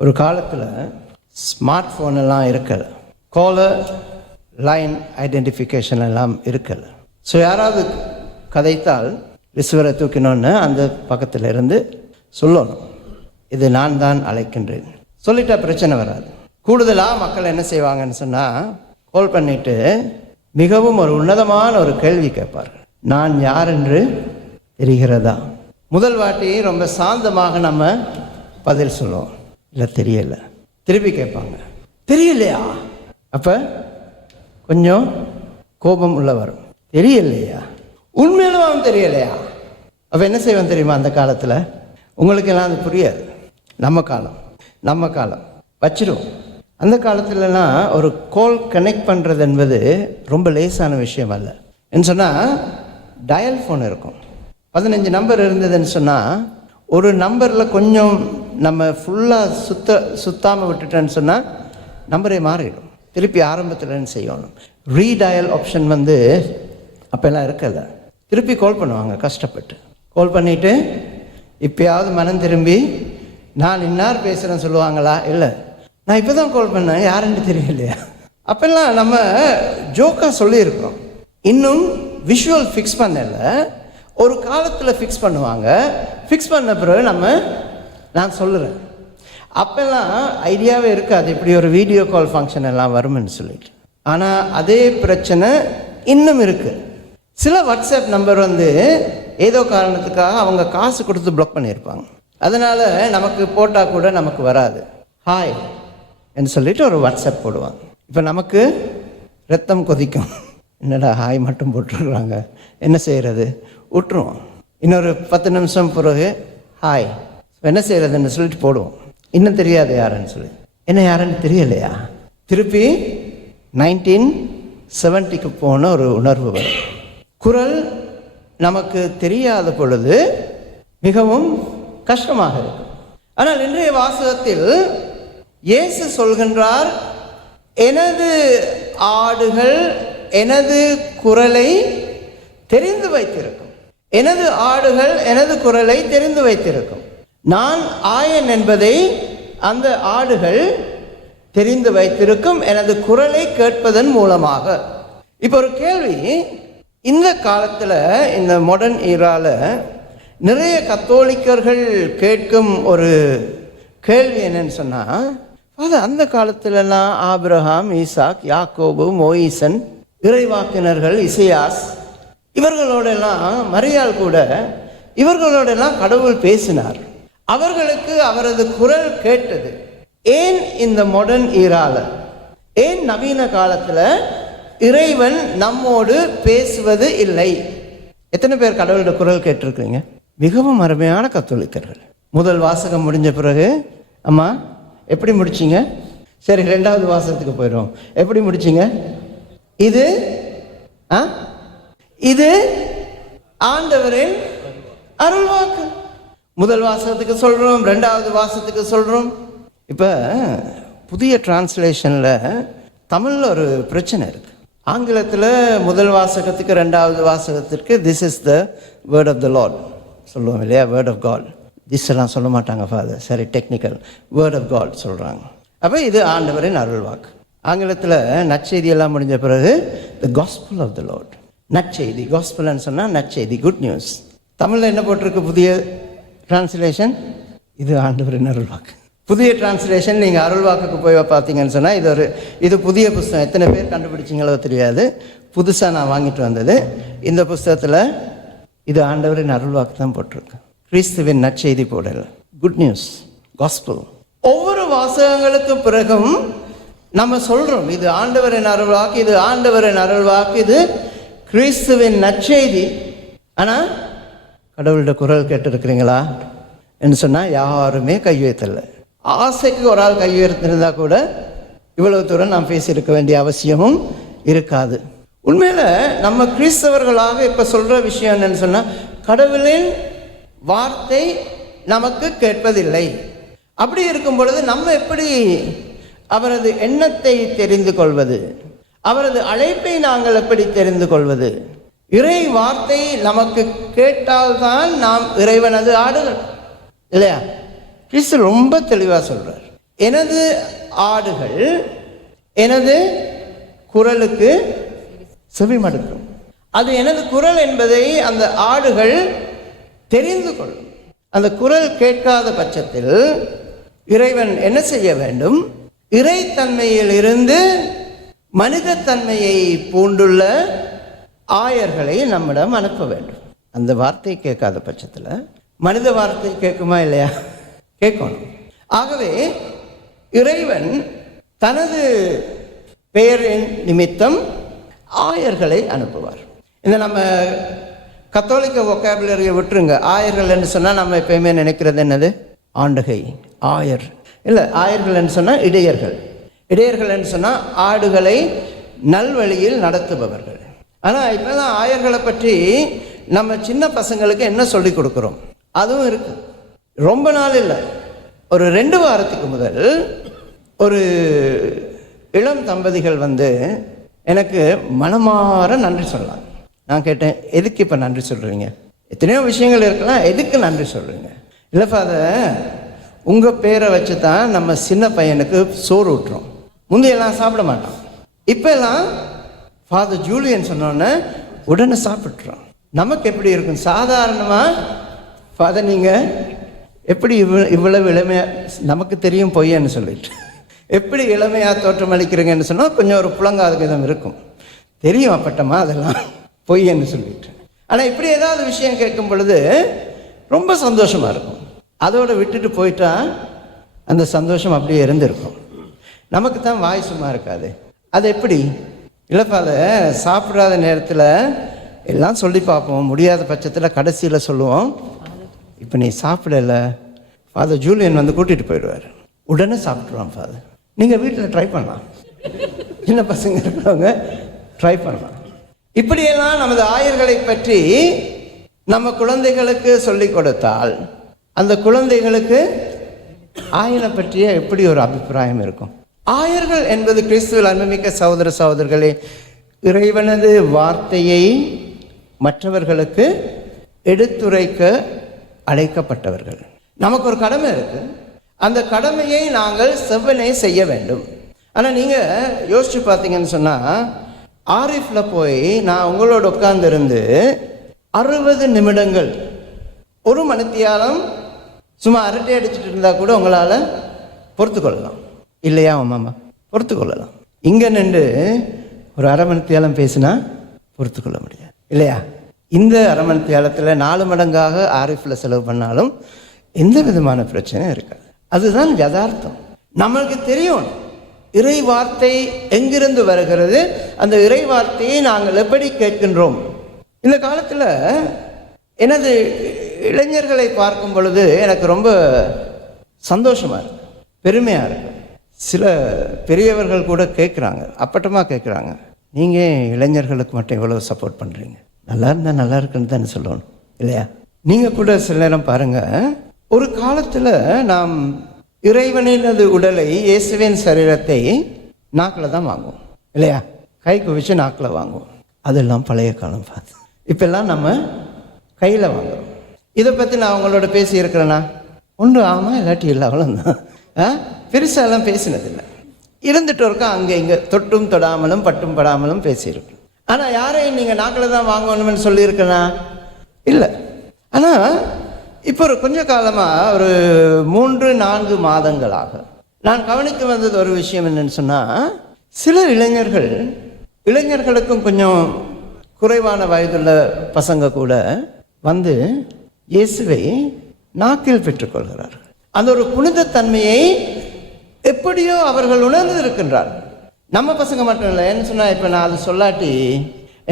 ஒரு காலத்தில் smart phone எல்லாம் இருக்கல, காலர் லைன் ஐடென்டிஃபிகேஷன் எல்லாம் இருக்கல. ஸோ யாராவது கதைத்தால் ரிசீவரை தூக்கினோன்னு அந்த பக்கத்தில் இருந்து சொல்லணும், இது நான் தான் அழைக்கின்றேன். சொல்லிட்டா பிரச்சனை வராது. கூடுதலாக மக்கள் என்ன செய்வாங்கன்னு சொன்னால், கால் பண்ணிவிட்டு மிகவும் ஒரு உன்னதமான ஒரு கேள்வி கேட்பார்கள். நான் யார் என்று தெரிகிறதா? முதல் வாட்டி ரொம்ப சாந்தமாக நம்ம பதில் சொல்லுவோம், இல்லை தெரியலை. திருப்பி கேட்பாங்க, தெரியலையா? அப்போ கொஞ்சம் கோபம் உள்ள வரும். தெரியலையா? உண்மையிலும் அவன் தெரியலையா? அப்போ என்ன செய்வான் தெரியுமா? அந்த காலத்தில் உங்களுக்கு எல்லாம் அது புரியாது. நம்ம காலம் வச்சிருவோம். அந்த காலத்துலலாம் ஒரு கால் கனெக்ட் பண்ணுறது என்பது ரொம்ப லேசான விஷயம் அல்ல. என்ன சொன்னால், டயல் ஃபோன் இருக்கும், 15 நம்பர் இருந்ததுன்னு சொன்னால், ஒரு நம்பரில் கொஞ்சம் நம்ம ஃபுல்லாக சுத்தாமல் விட்டுட்டேன்னு சொன்னால் நம்பரே மாறிடும். திருப்பி ஆரம்பத்தில் செய்யணும். ரீடயல் ஆப்ஷன் அப்போல்லாம் இருக்கல. திருப்பி கால் பண்ணுவாங்க, கஷ்டப்பட்டு கால் பண்ணிவிட்டு இப்போயாவது மனம் திரும்பி நான் இன்னார் பேசுகிறேன்னு சொல்லுவாங்களா? இல்லை, நான் இப்போ தான் கால் பண்ணேன், யாருன்னு தெரியலையா? அப்போல்லாம் நம்ம ஜோக்காக சொல்லியிருக்கிறோம். இன்னும் விஷுவல் ஃபிக்ஸ் பண்ணல, ஒரு காலத்தில் ஃபிக்ஸ் பண்ணுவாங்க. ஃபிக்ஸ் பண்ண பிறகு நான் சொல்லுறேன். அப்போல்லாம் ஐடியாவே இருக்காது இப்படி ஒரு வீடியோ கால் ஃபங்க்ஷன் எல்லாம் வரும்னு சொல்லிட்டு. ஆனால் அதே பிரச்சனை இன்னும் இருக்குது. சில வாட்ஸ்அப் நம்பர் ஏதோ காரணத்துக்காக அவங்க காசு கொடுத்து பிளாக் பண்ணியிருப்பாங்க. அதனால் நமக்கு போட்டால் கூட நமக்கு வராது. ஹாய் என்று சொல்லிட்டு ஒரு வாட்ஸ்அப் போடுவாங்க. இப்போ நமக்கு ரத்தம் கொதிக்கும், என்னடா ஹாய் மட்டும் போட்டுருக்குறாங்க, என்ன செய்கிறது? விட்டுருவோம். இன்னொரு 10 நிமிஷம் பிறகு ஹாய், என்ன செய்கிறதுன்னு சொல்லிட்டு போடுவோம். இன்னும் தெரியாது யாருன்னு சொல்லி. என்ன யாருன்னு தெரியலையா? திருப்பி 1970க்கு போன ஒரு உணர்வு வரும். குரல் நமக்கு தெரியாத பொழுது மிகவும் கஷ்டமாக இருக்கும். ஆனால் இன்றைய வாசகத்தில் இயேசு சொல்கின்றார், எனது ஆடுகள் எனது குரலை தெரிந்து வைத்திருக்கும். எனது ஆடுகள் எனது குரலை தெரிந்து வைத்திருக்கும். நான் ஆயன் என்பதை அந்த ஆடுகள் தெரிந்து வைத்திருக்கும், எனது குரலை கேட்பதன் மூலமாக. இப்போ ஒரு கேள்வி, இந்த காலத்தில் இந்த மாடர்ன் ஈரால நிறைய கத்தோலிக்கர்கள் கேட்கும் ஒரு கேள்வி என்னன்னு சொன்னால், அது அந்த காலத்திலலாம் ஆபிரகாம், ஈசாக், யாக்கோபு, மோயிசன், இறைவாக்கினர்கள், இசையாஸ், இவர்களோடெல்லாம் மரியாள் கூட இவர்களோடெல்லாம் கடவுள் பேசினார். அவர்களுக்கு அவரது குரல் கேட்டது. ஏன் இந்த மாடர்ன் ஈரால, ஏன் நவீன காலத்தில் இறைவன் நம்மோடு பேசுவது இல்லை? எத்தனை பேர் கடவுளோட குரல் கேட்டிருக்கிறீங்க? மிகவும் அருமையான கத்தோலிக்கர்கள். முதல் வாசகம் முடிஞ்ச பிறகு, அம்மா எப்படி முடிச்சிங்க? சரி, 2வது வாசகத்துக்கு போயிடுவோம். எப்படி முடிச்சிங்க? இது ஆண்டவரின் அருள்வாக்கு. முதல் வாசகத்துக்கு சொல்கிறோம், 2வது வாசகத்துக்கு சொல்கிறோம். இப்போ புதிய டிரான்ஸ்லேஷனில் தமிழில் ஒரு பிரச்சனை இருக்குது. ஆங்கிலத்தில் முதல் வாசகத்துக்கு 2வது வாசகத்திற்கு this is the word of the Lord சொல்லுவோம் இல்லையா? Word of God. திஸ் எல்லாம் சொல்ல மாட்டாங்க ஃபாதர், சரி டெக்னிக்கல், வேர்ட் ஆஃப் காட் சொல்கிறாங்க. அப்போ இது ஆண்டவரின் அருள்வாக்கு. ஆங்கிலத்தில் நற்செய்தியெல்லாம் முடிஞ்ச பிறகு the gospel of the lord, நற்செய்தி. காஸ்பல்னு சொன்னால் நற்செய்தி, குட் நியூஸ். தமிழில் என்ன போட்டிருக்கு புதிய டிரான்ஸ்லேஷன்? இது ஆண்டவரின் அருள்வாக்கு. புதிய டிரான்ஸ்லேஷன் நீங்கள் அருள்வாக்குக்கு போய் பார்த்தீங்கன்னு சொன்னால், இது புதிய புஸ்தகம். எத்தனை பேர் கண்டுபிடிச்சிங்களோ தெரியாது, புதுசாக நான் வாங்கிட்டு வந்தது. இந்த புஸ்தகத்தில் இது ஆண்டவரின் அருள்வாக்கு தான் போட்டிருக்கு, கிறிஸ்துவின் நற்செய்தி போடல, குட் நியூஸ், காஸ்பல். ஒவ்வொரு வாசகங்களுக்கு பிறகும் நம்ம சொல்கிறோம், இது ஆண்டவரின் அருள்வாக்கு, இது ஆண்டவரின் அருள்வாக்கு, இது கிறிஸ்துவின் நற்செய்தி. ஆனால் கடவுளோட குரல் கேட்டிருக்கிறீங்களா என்று சொன்னால் யாருமே கை உயர்த்தலை. ஆசைக்கு ஒரு ஆள் கை உயர்த்திருந்தா கூட இவ்வளவு தூரம் நாம் பேசியிருக்க வேண்டிய அவசியமும் இருக்காது. உண்மையில் நம்ம கிறிஸ்தவர்களாக இப்போ சொல்கிற விஷயம் என்னன்னு சொன்னால், கடவுளின் வார்த்தை நமக்கு கேட்பதில்லை. அப்படி இருக்கும் பொழுது நம்ம எப்படி அவரது எண்ணத்தை தெரிந்து கொள்வது? அவரது அழைப்பை நாங்கள் எப்படி தெரிந்து கொள்வது? இறை வார்த்தை நமக்கு கேட்டால்தான் நாம் இறைவனது ஆடுகள் இல்லையா? கிறிஸ்து ரொம்ப தெளிவாக சொல்கிறார். எனது ஆடுகள் எனது குரலுக்கு செவிமடுக்கும். அது எனது குரல் என்பதை அந்த ஆடுகள் தெரிந்து கொள்ளும். அந்த குரல் கேட்காத பட்சத்தில் இறைவன் என்ன செய்ய வேண்டும்? இறைத்தன்மையில் இருந்து மனிதத்தன்மையை பூண்டுள்ள ஆயர்களை நம்மிடம் அனுப்ப வேண்டும். அந்த வார்த்தையை கேட்காத பட்சத்தில் மனித வார்த்தை கேட்குமா இல்லையா? கேட்கணும். ஆகவே இறைவன் தனது பெயரின் நிமித்தம் ஆயர்களை அனுப்புவார். இந்த நம்ம கத்தோலிக்க ஒக்காபுலரியை விட்டுருங்க. ஆயர்கள் என்று சொன்னால் நம்ம எப்பயுமே நினைக்கிறது என்னது? ஆண்டகை, ஆயர் இல்லை. ஆயர்கள் என்று சொன்னால் இடையர்கள். இடையர்கள் என்று சொன்னால் ஆடுகளை நல்வழியில் நடத்துபவர்கள். ஆனால் இப்போதான் ஆயர்களை பற்றி நம்ம சின்ன பசங்களுக்கு என்ன சொல்லி கொடுக்குறோம்? அதுவும் இருக்கு. ரொம்ப நாள் இல்லை, ஒரு 2 வாரத்துக்கு முதல் ஒரு இளம் தம்பதிகள் எனக்கு மனமாற நன்றி சொல்லலாம். நான் கேட்டேன், எதுக்கு இப்போ நன்றி சொல்கிறீங்க? எத்தனையோ விஷயங்கள் இருக்கலாம், எதுக்கு நன்றி சொல்கிறீங்க? இல்லை ஃபாதர், உங்கள் பேரை வச்சு தான் நம்ம சின்ன பையனுக்கு சோறு ஊட்டுறோம். முந்தையெல்லாம் சாப்பிட மாட்டான், இப்போ எல்லாம் ஃபாதர் ஜூலியன் சொன்னோன்னே உடனே சாப்பிட்றோம். நமக்கு எப்படி இருக்கும்? சாதாரணமாக ஃபாதர் நீங்கள் எப்படி இவ்வளவு இளமையாக, நமக்கு தெரியும் பொய்யன்னு சொல்லிட்டு, எப்படி இளமையாக தோற்றமளிக்கிறீங்கன்னு சொன்னால் கொஞ்சம் ஒரு புலங்காத விதம் இருக்கும். தெரியும் அப்பட்டமா அதெல்லாம் பொய்யன்னு சொல்லிட்டு. ஆனால் இப்படி ஏதாவது விஷயம் கேட்கும் பொழுது ரொம்ப சந்தோஷமாக இருக்கும். அதோடு விட்டுட்டு போயிட்டா அந்த சந்தோஷம் அப்படியே இருந்திருக்கும். நமக்கு தான் வாய் சும்மா இருக்காது. அது எப்படி? இல்லைப்பாத சாப்பிடாத நேரத்தில் எல்லாம் சொல்லி பார்ப்போம், முடியாத பட்சத்தில் கடைசியில் சொல்லுவோம், இப்போ நீ சாப்பிடல, ஃபாதர் ஜூலியன் கூட்டிகிட்டு போயிடுவார். உடனே சாப்பிட்ருவான் ஃபாதர். நீங்கள் வீட்டில் ட்ரை பண்ணலாம், சின்ன பசங்க இருக்கிறவங்க ட்ரை பண்ணலாம். இப்படியெல்லாம் நமது ஆயர்களை பற்றி நம்ம குழந்தைகளுக்கு சொல்லிக் கொடுத்தால் அந்த குழந்தைகளுக்கு ஆயரை பற்றிய எப்படி ஒரு அபிப்பிராயம் இருக்கும்? ஆயர்கள் என்பது கிறிஸ்துவில் அன்புமிக்க சகோதர சகோதரர்களே, இறைவனது வார்த்தையை மற்றவர்களுக்கு எடுத்துரைக்க அழைக்கப்பட்டவர்கள். நமக்கு ஒரு கடமை இருக்கு. அந்த கடமையை நாங்கள் செவ்வனே செய்ய வேண்டும். ஆனால் நீங்கள் யோசிச்சு பார்த்தீங்கன்னு சொன்னால், ஆரிஃபில் போய் நான் உங்களோட உட்கார்ந்துருந்து 60 நிமிடங்கள் 1 மணித்தியாலம் சும்மா அரட்டை அடிச்சுட்டு இருந்தால் கூட உங்களால் பொறுத்து கொள்ளலாம் இல்லையா? மாமா பொறுத்து கொள்ளலாம். இங்கே நின்று ஒரு 1/2 மணித்தியாலம் பேசினா பொறுத்து கொள்ள முடியாது இல்லையா? இந்த 1/2 மணித்தியாலத்தில் 4 மடங்காக ஆரிஃபில் செலவு பண்ணாலும் எந்த விதமான பிரச்சனையும் இருக்காது. அதுதான் யதார்த்தம். நம்மளுக்கு தெரியும் இறை வார்த்தை எங்கிருந்து வருகிறது, அந்த இறை வார்த்தையை நாங்கள் எப்படி கேட்கின்றோம். இந்த காலத்தில் எனது இளைஞர்களை பார்க்கும் பொழுது எனக்கு ரொம்ப சந்தோஷமாக இருக்கு, பெருமையாக இருக்கு. சில பெரியவர்கள் கூட கேட்குறாங்க, அப்பட்டமாக கேட்குறாங்க, நீங்கள் இளைஞர்களுக்கு மட்டும் எவ்வளோ சப்போர்ட் பண்ணுறீங்க? நல்லா இருந்தால் நல்லா இருக்குன்னு தானே சொல்லணும் இல்லையா? நீங்கள் கூட சில நேரம் பாருங்கள், ஒரு காலத்தில் நாம் இறைவனினது உடலை, இயேசுவின் சரீரத்தை நாக்கில் தான் வாங்குவோம் இல்லையா? கை குவிச்சு நாக்கில் வாங்குவோம். அதெல்லாம் பழைய காலம் பார்த்து. இப்பெல்லாம் நம்ம கையில் வாங்குறோம். இதை பற்றி நான் அவங்களோட பேசியிருக்கிறேன்னா ஒன்று ஆமாம் இல்லாட்டி இல்லை, அவ்வளோதான். பெருசாலாம் பேசினதில்லை. இருந்துட்டு இருக்கோம் அங்கே இங்கே தொட்டும் தொடாமலும் பட்டும் படாமலும் பேசியிருக்கோம். ஆனால் யாரையும் நீங்கள் நாக்கில் தான் வாங்கணும்னு சொல்லியிருக்கேனா? இல்லை. ஆனால் இப்போ ஒரு கொஞ்ச காலமாக ஒரு 3-4 மாதங்களாக நான் கவனித்து வந்தது ஒரு விஷயம் என்னன்னு சொன்னால், சில இளைஞர்களுக்கும் கொஞ்சம் குறைவான வயதுள்ள பசங்க கூட இயேசுவை நாக்கில் பெற்றுக்கொள்கிறார்கள். அந்த ஒரு புனிதத்தன்மையை எப்படியோ அவர்கள் உணர்ந்து இருக்கின்றார்கள். நம்ம பசங்க மட்டும் இல்லை. என்ன சொன்னால், இப்போ நான் அது சொல்லாட்டி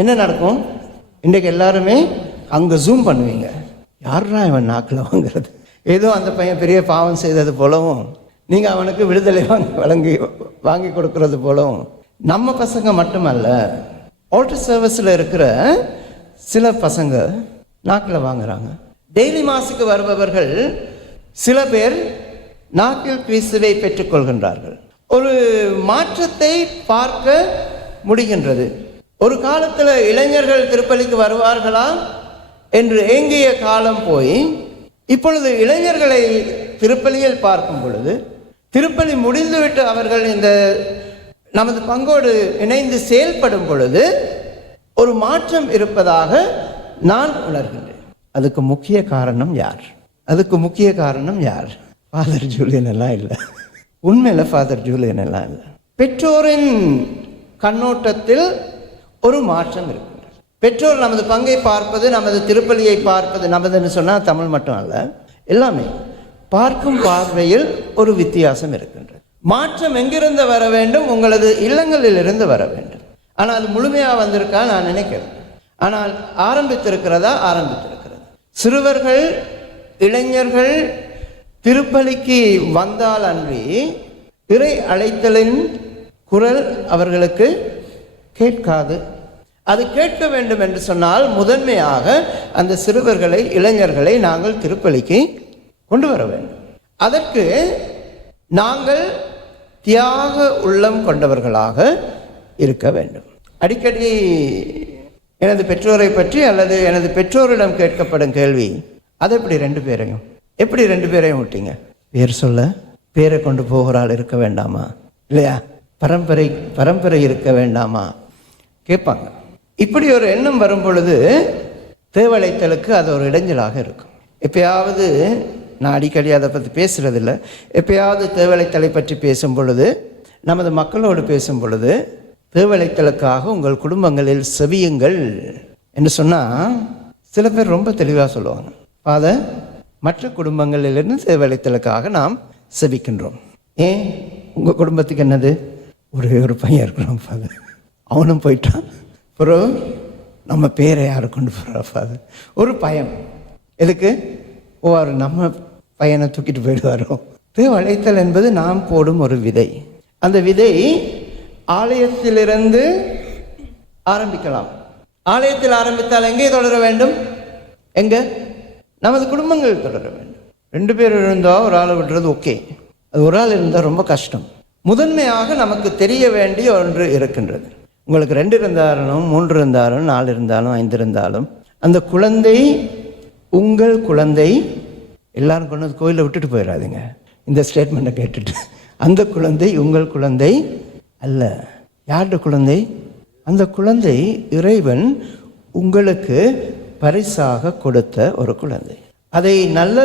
என்ன நடக்கும்? இன்றைக்கு எல்லாருமே அங்கே ஜூம் பண்ணுவீங்க, யாரா இவன் நாக்கில் வாங்குறது, ஏதோ அந்த பையன் பெரிய பாவம் செய்தது போலவும் நீங்கள் அவனுக்கு விடுதலை வாங்கி கொடுக்கறது போலவும். நம்ம பசங்க மட்டுமல்ல, ஆல்டர் சர்வீஸில் இருக்கிற சில பசங்க நாக்கில் வாங்குறாங்க. டெய்லி மாசுக்கு வருபவர்கள் சில பேர் நாக்கில் கிறிஸ்துவை பெற்றுக்கொள்கின்றார்கள். ஒரு மாற்றத்தை பார்க்க முடிகின்றது. ஒரு காலத்தில் இளைஞர்கள் திருப்பலிக்கு வருவார்களா என்று ஏங்கிய காலம் போய் இப்பொழுது இளைஞர்களை திருப்பலியில் பார்க்கும் பொழுது திருப்பலி முடிந்துவிட்டு அவர்கள் இந்த நமது பங்கோடு இணைந்து செயல்படும் பொழுது ஒரு மாற்றம் இருப்பதாக நான் உணர்கின்றேன். அதுக்கு முக்கிய காரணம் யார்? ஃபாதர் ஜூலியன் எல்லாம் இல்லை. உண்மையில் ஃபாதர் ஜூலியன் எல்லாம் இல்லை. பெற்றோரின் கண்ணோட்டத்தில் ஒரு மாற்றம் இருக்கின்றது. பெற்றோர் நமது பங்கை பார்ப்பது, நமது திருப்பலியை பார்ப்பது, நமதுன்னு சொன்னால் தமிழ் மட்டும் அல்ல, எல்லாமே பார்க்கும் பார்வையில் ஒரு வித்தியாசம் இருக்கின்றது. மாற்றம் எங்கிருந்து வர வேண்டும்? உங்களது இல்லங்களில் இருந்து வர வேண்டும். ஆனால் அது முழுமையாக வந்திருக்கா நான் நினைக்கிறேன். ஆனால் ஆரம்பித்திருக்கிறது. சிறுவர்கள், இளைஞர்கள் திருப்பலிக்கு வந்தால் அன்றி இறை அழைத்தலின் குரல் அவர்களுக்கு கேட்காது. அது கேட்க வேண்டும் என்று சொன்னால் முதன்மையாக அந்த சிறுவர்களை, இளைஞர்களை நாங்கள் திருப்பலிக்கு கொண்டு வர வேண்டும். அதற்கு நாங்கள் தியாக உள்ளம் கொண்டவர்களாக இருக்க வேண்டும். அடிக்கடி எனது பெற்றோரை பற்றி அல்லது எனது பெற்றோரிடம் கேட்கப்படும் கேள்வி, அது எப்படி ரெண்டு பேரையும் விட்டீங்க? பேர் சொல்ல பேரை கொண்டு போகிறாள் இருக்க வேண்டாமா? இல்லையா? பரம்பரை இருக்க வேண்டாமா கேட்பாங்க. இப்படி ஒரு எண்ணம் வரும் பொழுது தேவழைத்தலுக்கு அது ஒரு இடைஞ்சலாக இருக்கும். எப்பயாவது, நான் அடிக்கடி அதை பற்றி பேசுகிறதில்ல, எப்பயாவது தேவழைத்தலை பற்றி பேசும் பொழுது, நமது மக்களோடு பேசும் பொழுது, தேவழைத்தலுக்காக உங்கள் குடும்பங்களில் செவியுங்கள் என்று சொன்னால் சில பேர் ரொம்ப தெளிவாக சொல்லுவாங்க, ஃபாதர், மற்ற குடும்பங்களிலிருந்து தேவழைத்தலுக்காக நாம் செபிக்கின்றோம். ஏன் உங்கள் குடும்பத்துக்கு என்னது? ஒரே ஒரு பையன் இருக்கிறோம் ஃபாதர், அவனும் போயிட்டான், அப்புறம் நம்ம பேரை யாரை கொண்டு போகிறா ஃபாதர்? ஒரு பயம். எதுக்கு? அவர் நம்ம பையனை தூக்கிட்டு போயிடுவாரோ. தேவழைத்தல் என்பது நாம் போடும் ஒரு விதை. அந்த விதை ஆலயத்திலிருந்து ஆரம்பிக்கலாம். ஆலயத்தில் ஆரம்பித்தால் எங்கே தொடர வேண்டும்? எங்கே? நமது குடும்பங்கள் தொடர வேண்டும். 2 பேர் இருந்தால் ஒரு ஆளை விடுறது ஓகே, அது ஒரு ஆள் இருந்தால் ரொம்ப கஷ்டம். முதன்மையாக நமக்கு தெரிய வேண்டிய ஒன்று இருக்கின்றது. உங்களுக்கு 2 இருந்தாலும் 3 இருந்தாலும் 4 இருந்தாலும் 5 இருந்தாலும் அந்த குழந்தை உங்கள் குழந்தை. எல்லாரும் கொண்டு வந்து கோயிலில் விட்டுட்டு போயிடாதீங்க இந்த ஸ்டேட்மெண்ட்டை கேட்டுட்டு. அந்த குழந்தை உங்கள் குழந்தை அல்ல. யாருடைய குழந்தை? அந்த குழந்தை இறைவன் உங்களுக்கு பரிசாக கொடுத்த ஒரு குழந்தை. அதை நல்ல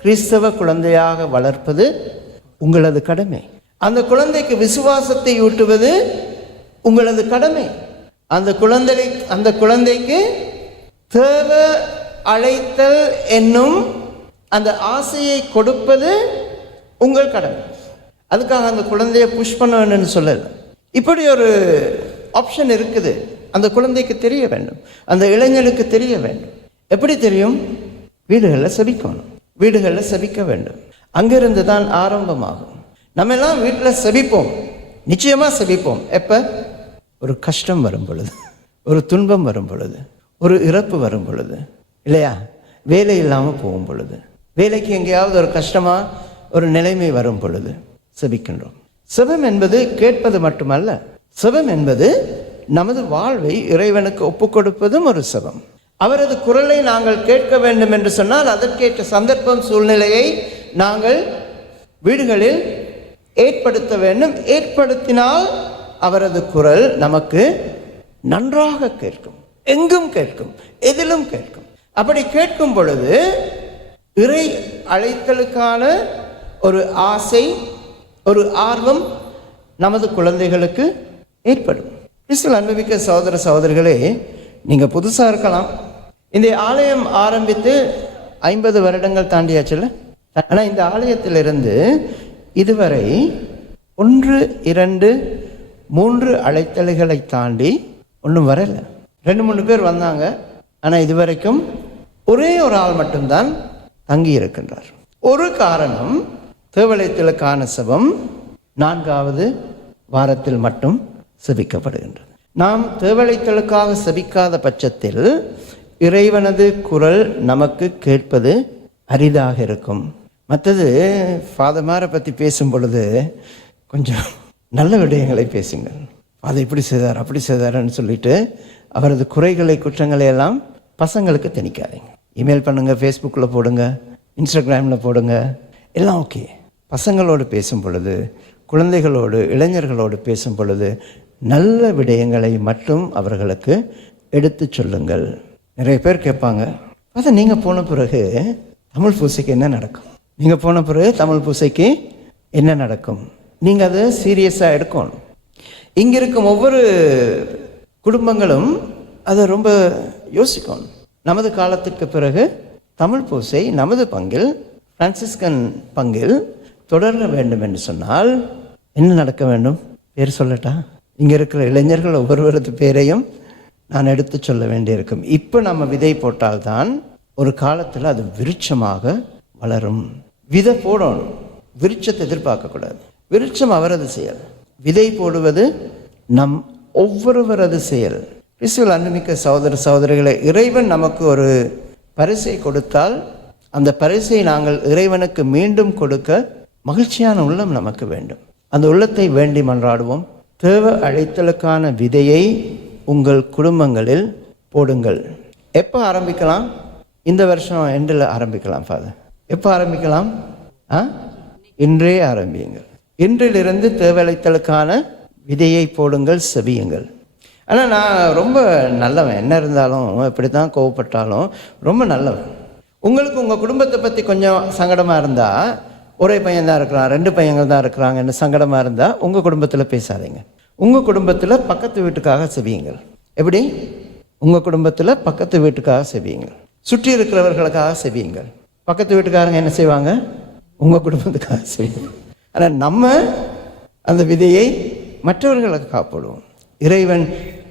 கிறிஸ்தவ குழந்தையாக வளர்ப்பது உங்களது கடமை. அந்த குழந்தைக்கு விசுவாசத்தை ஊட்டுவது உங்களது கடமை. அந்த குழந்தைக்கு தேவ அழைத்தல் என்னும் அந்த ஆசையை கொடுப்பது உங்கள் கடமை. அதுக்காக அந்த குழந்தையை புஷ் பண்ண வேணும்னு சொல்லலை. இப்படி ஒரு ஆப்ஷன் இருக்குது. அந்த குழந்தைக்கு தெரிய வேண்டும், அந்த இளைஞனுக்கு தெரிய வேண்டும். எப்படி தெரியும்? வீடுகளில் செபிக்கணும், வீடுகளில் செபிக்க வேண்டும். அங்கிருந்து தான் ஆரம்பமாகும். நம்ம எல்லாம் வீட்டில் செபிப்போம், நிச்சயமாக செபிப்போம். எப்போ? ஒரு கஷ்டம் வரும் பொழுது, ஒரு துன்பம் வரும் பொழுது, ஒரு இறப்பு வரும் பொழுது, இல்லையா? வேலை இல்லாமல் போகும் பொழுது, வேலைக்கு எங்கேயாவது ஒரு கஷ்டமாக ஒரு நிலைமை வரும் பொழுது செபிக்கின்றோம். செபம் என்பது கேட்பது மட்டுமல்ல, செபம் என்பது நமது வாழ்வை இறைவனுக்கு ஒப்புக் கொடுப்பதும் ஒரு செபம். அவரது குரலை நாங்கள் கேட்க வேண்டும் என்று சொன்னால் அதற்கேற்ற சந்தர்ப்பம், சூழ்நிலையை நாங்கள் வீடுகளில் ஏற்படுத்த வேண்டும். ஏற்படுத்தினால் அவரது குரல் நமக்கு நன்றாக கேட்கும், எங்கும் கேட்கும், எதிலும் கேட்கும். அப்படி கேட்கும் பொழுது இறை அழைத்தலுக்கான ஒரு ஆசை, ஒரு ஆர்வம் நமது குழந்தைகளுக்கு ஏற்படும். கிறிஸ்துவில் அன்புமிக்க சகோதர சகோதரிகளே, நீங்கள் புதுசாக இருக்கலாம். இந்த ஆலயம் ஆரம்பித்து 50 வருடங்கள் தாண்டியாச்சுல்ல. ஆனால் இந்த ஆலயத்திலிருந்து இதுவரை 1, 2, 3 அழைத்தல்களை தாண்டி ஒன்றும் வரலை. 2-3 பேர் வந்தாங்க. ஆனால் இதுவரைக்கும் ஒரே ஒரு ஆள் மட்டும்தான் தங்கி இருக்கின்றார். ஒரு காரணம், தேவழைத்தலுக்கான செபம் 4வது வாரத்தில் மட்டும் செபிக்கப்படுகின்றது. நாம் தேவழைத்தலுக்காக செபிக்காத பட்சத்தில் இறைவனது குரல் நமக்கு கேட்பது அரிதாக இருக்கும். மற்றது ஃபாதர்மாரை பற்றி பேசும் பொழுது கொஞ்சம் நல்ல விடயங்களை பேசுங்கள். அதை இப்படி செய்தார், அப்படி செய்தார்னு சொல்லிட்டு அவரது குறைகளை, குற்றங்களை எல்லாம் பசங்களுக்கு திணிக்காதீங்க. இமெயில் பண்ணுங்கள், ஃபேஸ்புக்கில் போடுங்க, இன்ஸ்டாகிராமில் போடுங்க, எல்லாம் ஓகே. பசங்களோடு பேசும் பொழுது, குழந்தைகளோடு, இளைஞர்களோடு பேசும் பொழுது நல்ல விடயங்களை மட்டும் அவர்களுக்கு எடுத்து சொல்லுங்கள். நிறைய பேர் கேட்பாங்க, அதை நீங்கள் போன பிறகு தமிழ் பூசைக்கு என்ன நடக்கும்? நீங்கள் போன பிறகு தமிழ் பூசைக்கு என்ன நடக்கும்? நீங்கள் அதை சீரியஸாக எடுக்கணும். இங்கே இருக்கும் ஒவ்வொரு குடும்பங்களும் அதை ரொம்ப யோசிக்கணும். நமது காலத்துக்கு பிறகு தமிழ் பூசை நமது பங்கில், பிரான்சிஸ்கன் பங்கில் தொடர வேண்டும் என்று சொன்னால் என்ன நடக்க வேண்டும்? பேர் சொல்லட்டா? இங்கே இருக்கிற இளைஞர்கள் ஒவ்வொருவரது பேரையும் நான் எடுத்து சொல்ல வேண்டியிருக்கும். இப்போ நம்ம விதை போட்டால்தான் ஒரு காலத்தில் அது விருட்சமாக வளரும். விதை போடணும், விருட்சத்தை எதிர்பார்க்கக்கூடாது. விருட்சம் அவரது செயல், விதை போடுவது நம் ஒவ்வொருவரது செயல். கிறிஸ்துவில் அன்புமிக்க சகோதர சகோதரிகளை, இறைவன் நமக்கு ஒரு பரிசை கொடுத்தால் அந்த பரிசை நாங்கள் இறைவனுக்கு மீண்டும் கொடுக்க மகிழ்ச்சியான உள்ளம் நமக்கு வேண்டும். அந்த உள்ளத்தை வேண்டி மன்றாடுவோம். தேவ அழைத்தலுக்கான விதையை உங்கள் குடும்பங்களில் போடுங்கள். எப்போ ஆரம்பிக்கலாம்? இந்த வருஷம் எண்டில் ஆரம்பிக்கலாம். ஃபாதர், எப்போ ஆரம்பிக்கலாம்? இன்றே ஆரம்பியுங்கள். இன்றிலிருந்து தேவ அழைத்தலுக்கான விதையை போடுங்கள், செவியுங்கள். ஆனால் நான் ரொம்ப நல்லவன், என்ன இருந்தாலும் எப்படி தான் கோவப்பட்டாலும் ரொம்ப நல்லவன். உங்களுக்கு உங்கள் குடும்பத்தை பற்றி கொஞ்சம் சங்கடமாக இருந்தால், ஒரே பையன் தான் இருக்கிறான், 2 பையங்கள் தான் இருக்கிறாங்கன்னு சங்கடமாக இருந்தால் உங்கள் குடும்பத்தில் பேசாதீங்க. உங்கள் குடும்பத்தில் பக்கத்து வீட்டுக்காக செவியுங்கள். எப்படி? உங்கள் குடும்பத்தில் பக்கத்து வீட்டுக்காக செவியுங்கள். சுற்றி இருக்கிறவர்களுக்காக செவியுங்கள். பக்கத்து வீட்டுக்காரங்க என்ன செய்வாங்க? உங்கள் குடும்பத்துக்காக செய்வாங்க. ஆனால் நம்ம அந்த விதையை மற்றவர்களுக்கு காப்பாடுவோம். இறைவன்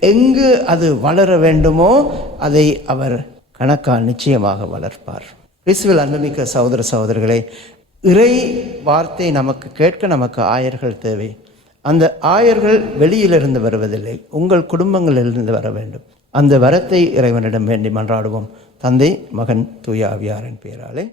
எங்கு அது வளர வேண்டுமோ அதை அவர் கணக்கால் நிச்சயமாக வளர்ப்பார். கிறிஸ்துவில் அன்புமிக்க சகோதர சகோதரிகளே, இறை வார்த்தை நமக்கு கேட்க நமக்கு ஆயர்கள் தேவை. அந்த ஆயர்கள் வெளியிலிருந்து வருவதில்லை, உங்கள் குடும்பங்களிலிருந்து வர வேண்டும். அந்த வரத்தை இறைவனிடம் வேண்டி மன்றாடுவோம். தந்தை, மகன், தூய ஆவியாரின் பெயராலே.